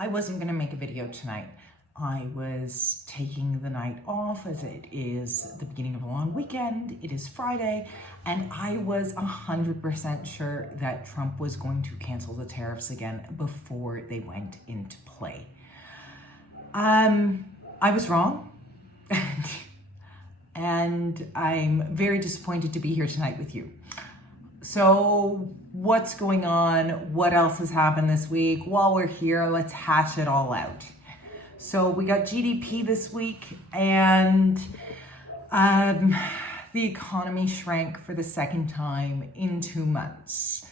I wasn't going to make a video tonight. I was taking the night off as it is the beginning of a long weekend. It is Friday, and I was 100% sure that Trump was going to cancel the tariffs again before they went into play. I was wrong, and I'm very disappointed to be here tonight with you. So what's going on? What else has happened this week? While we're here, let's hash it all out. So we got GDP this week, and the economy shrank for the second time in 2 months.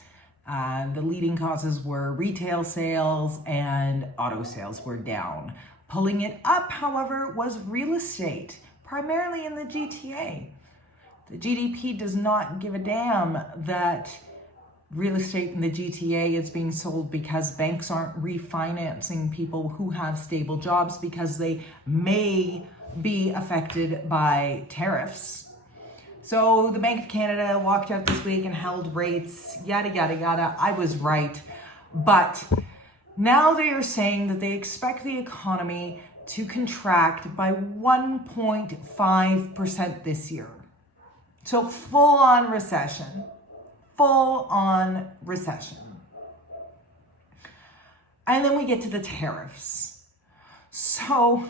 The leading causes were retail sales and auto sales were down. Pulling it up, however, was real estate, primarily in the GTA. The GDP does not give a damn that real estate in the GTA is being sold because banks aren't refinancing people who have stable jobs because they may be affected by tariffs. So the Bank of Canada walked out this week and held rates, yada, yada, yada. I was right. But now they are saying that they expect the economy to contract by 1.5% this year. So full-on recession. Full-on recession. And then we get to the tariffs. So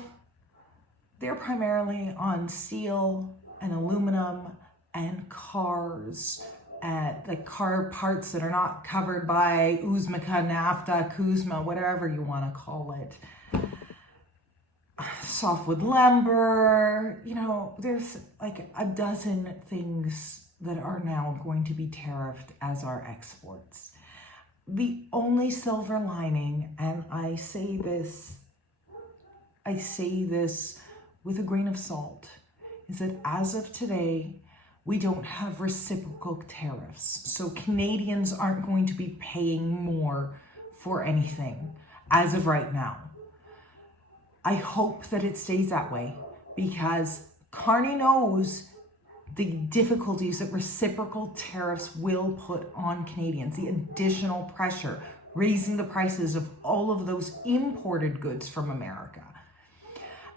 they're primarily on steel and aluminum and cars, like car parts that are not covered by USMCA, NAFTA, CUSMA, whatever you want to call it. Softwood lumber, there's like a dozen things that are now going to be tariffed as our exports. The only silver lining, and I say this with a grain of salt, is that as of today, we don't have reciprocal tariffs. So Canadians aren't going to be paying more for anything as of right now. I hope that it stays that way because Carney knows the difficulties that reciprocal tariffs will put on Canadians, the additional pressure, raising the prices of all of those imported goods from America.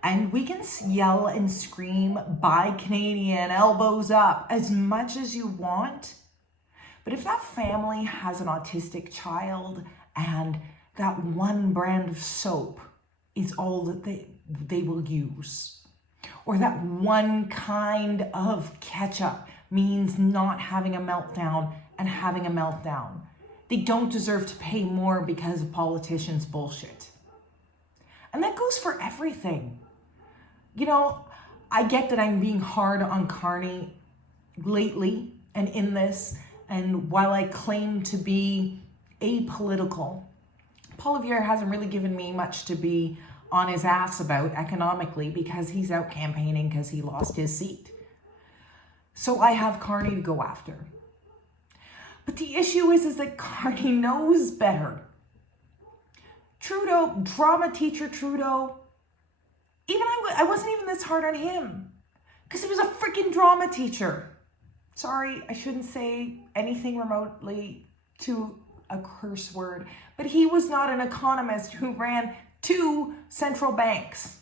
And we can yell and scream, buy Canadian, elbows up, as much as you want. But if that family has an autistic child and that one brand of soap is all that they will use, or that one kind of ketchup means not having a meltdown and having a meltdown, they don't deserve to pay more because of politicians' bullshit. And that goes for everything. I get that I'm being hard on Carney lately and in this, and while I claim to be apolitical, Poilievre hasn't really given me much to be on his ass about economically because he's out campaigning because he lost his seat. So I have Carney to go after. But the issue is that Carney knows better. Trudeau, drama teacher Trudeau, I wasn't even this hard on him because he was a freaking drama teacher. Sorry, I shouldn't say anything remotely to a curse word, but he was not an economist who ran 2 central banks.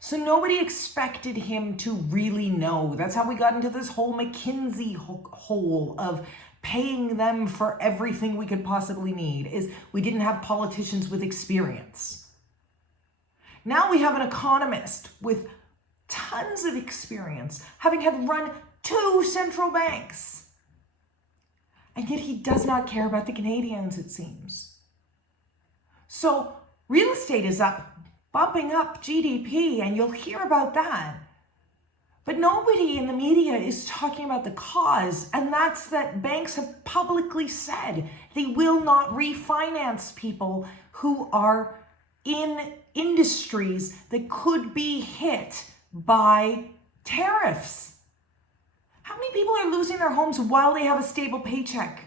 So nobody expected him to really know. That's how we got into this whole McKinsey hole of paying them for everything we could possibly need, is we didn't have politicians with experience. Now we have an economist with tons of experience, having had run 2 central banks. And yet he does not care about the Canadians, it seems. So real estate is up, bumping up GDP, and you'll hear about that. But nobody in the media is talking about the cause, and that's that banks have publicly said they will not refinance people who are in industries that could be hit by tariffs. How many people are losing their homes while they have a stable paycheck?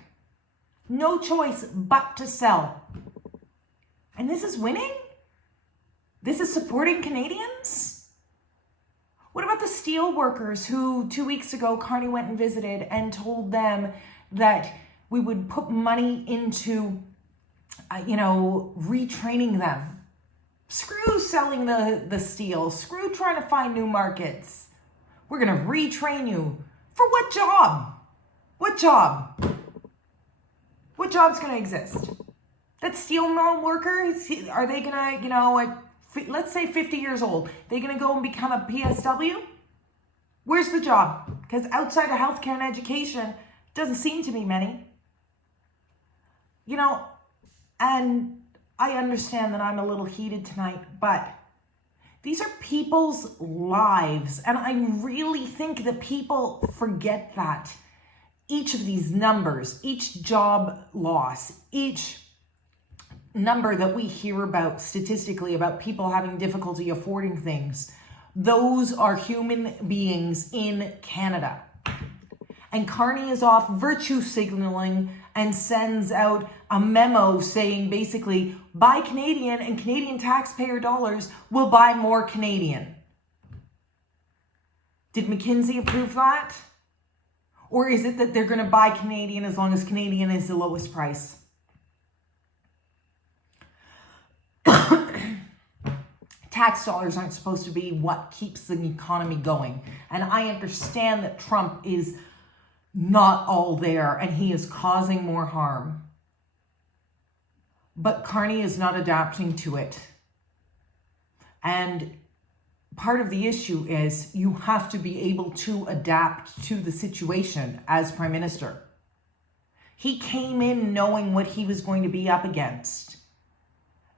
No choice but to sell. And this is winning? This is supporting Canadians? What about the steel workers who 2 weeks ago Carney went and visited and told them that we would put money into retraining them. Screw selling the steel. Screw trying to find new markets. We're going to retrain you. For what job? What job? What job's going to exist? That steel mill worker, are they going to, let's say 50 years old, they going to go and become a PSW? Where's the job? Because outside of healthcare and education, doesn't seem to be many. And I understand that I'm a little heated tonight, but these are people's lives. And I really think that people forget that. Each of these numbers, each job loss, each number that we hear about statistically about people having difficulty affording things, those are human beings in Canada. And Carney is off virtue signaling and sends out a memo saying basically, buy Canadian and Canadian taxpayer dollars will buy more Canadian. Did McKinsey approve that? Or is it that they're going to buy Canadian as long as Canadian is the lowest price? Tax dollars aren't supposed to be what keeps the economy going. And I understand that Trump is not all there and he is causing more harm. But Carney is not adapting to it. And part of the issue is you have to be able to adapt to the situation as Prime Minister. He came in knowing what he was going to be up against.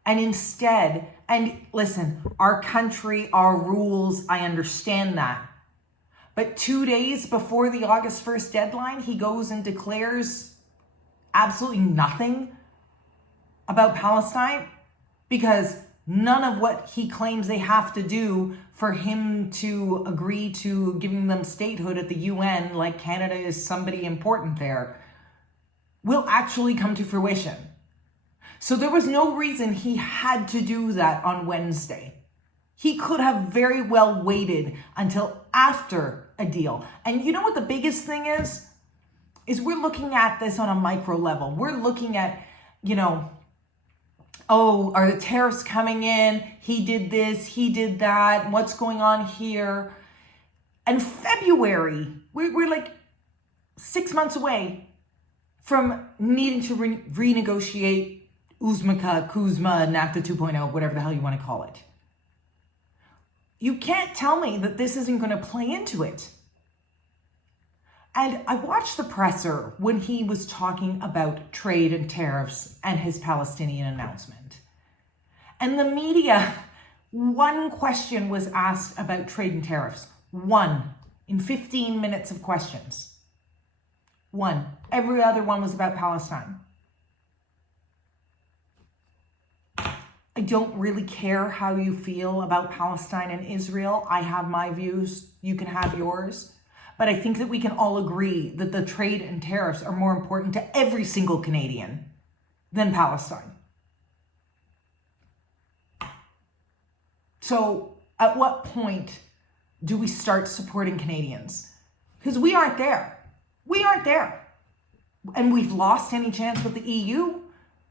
And instead, and listen, our country, our rules, I understand that. But 2 days before the August 1st deadline, he goes and declares absolutely nothing about Palestine because none of what he claims they have to do for him to agree to giving them statehood at the UN, like Canada is somebody important there, will actually come to fruition. So there was no reason he had to do that on Wednesday. He could have very well waited until after a deal. And you know what the biggest thing is? Is we're looking at this on a micro level. We're looking at, are the tariffs coming in? He did this, he did that. What's going on here? And February, we're like 6 months away from needing to renegotiate Uzmaka, Kuzma, NAFTA 2.0, whatever the hell you want to call it. You can't tell me that this isn't going to play into it. And I watched the presser when he was talking about trade and tariffs and his Palestinian announcement. And the media, one question was asked about trade and tariffs. One in 15 minutes of questions. One. Every other one was about Palestine. I don't really care how you feel about Palestine and Israel. I have my views. You can have yours. But I think that we can all agree that the trade and tariffs are more important to every single Canadian than Palestine. So at what point do we start supporting Canadians? Because we aren't there. We aren't there. And we've lost any chance with the EU.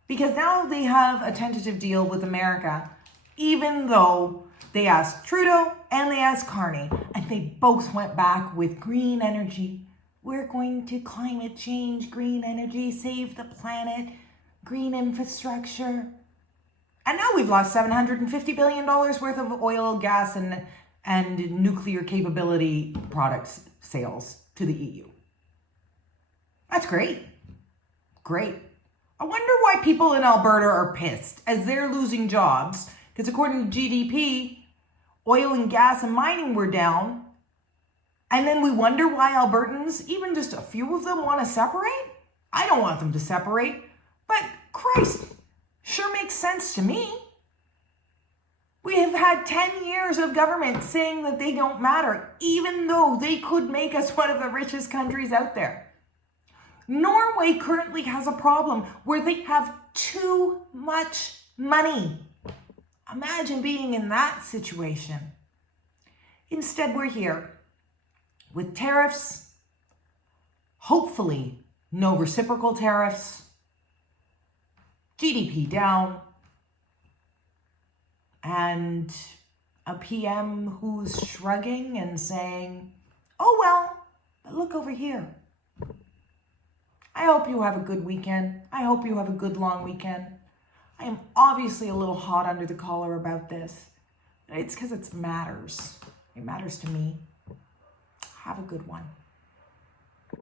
Because now they have a tentative deal with America, even though they asked Trudeau and they asked Carney, and they both went back with green energy. We're going to climate change, green energy, save the planet, green infrastructure. And now we've lost $750 billion worth of oil, gas, and nuclear capability products sales to the EU. That's great. Great. I wonder why people in Alberta are pissed as they're losing jobs, because according to GDP, oil and gas and mining were down. And then we wonder why Albertans, even just a few of them, want to separate? I don't want them to separate, but Christ, sure makes sense to me. We have had 10 years of government saying that they don't matter, even though they could make us one of the richest countries out there. Norway currently has a problem where they have too much money. Imagine being in that situation. Instead, we're here with tariffs, hopefully no reciprocal tariffs, GDP down, and a PM who's shrugging and saying, oh well, but look over here. I hope you have a good weekend. I hope you have a good long weekend. I am obviously a little hot under the collar about this. It's because it matters. It matters to me. Have a good one.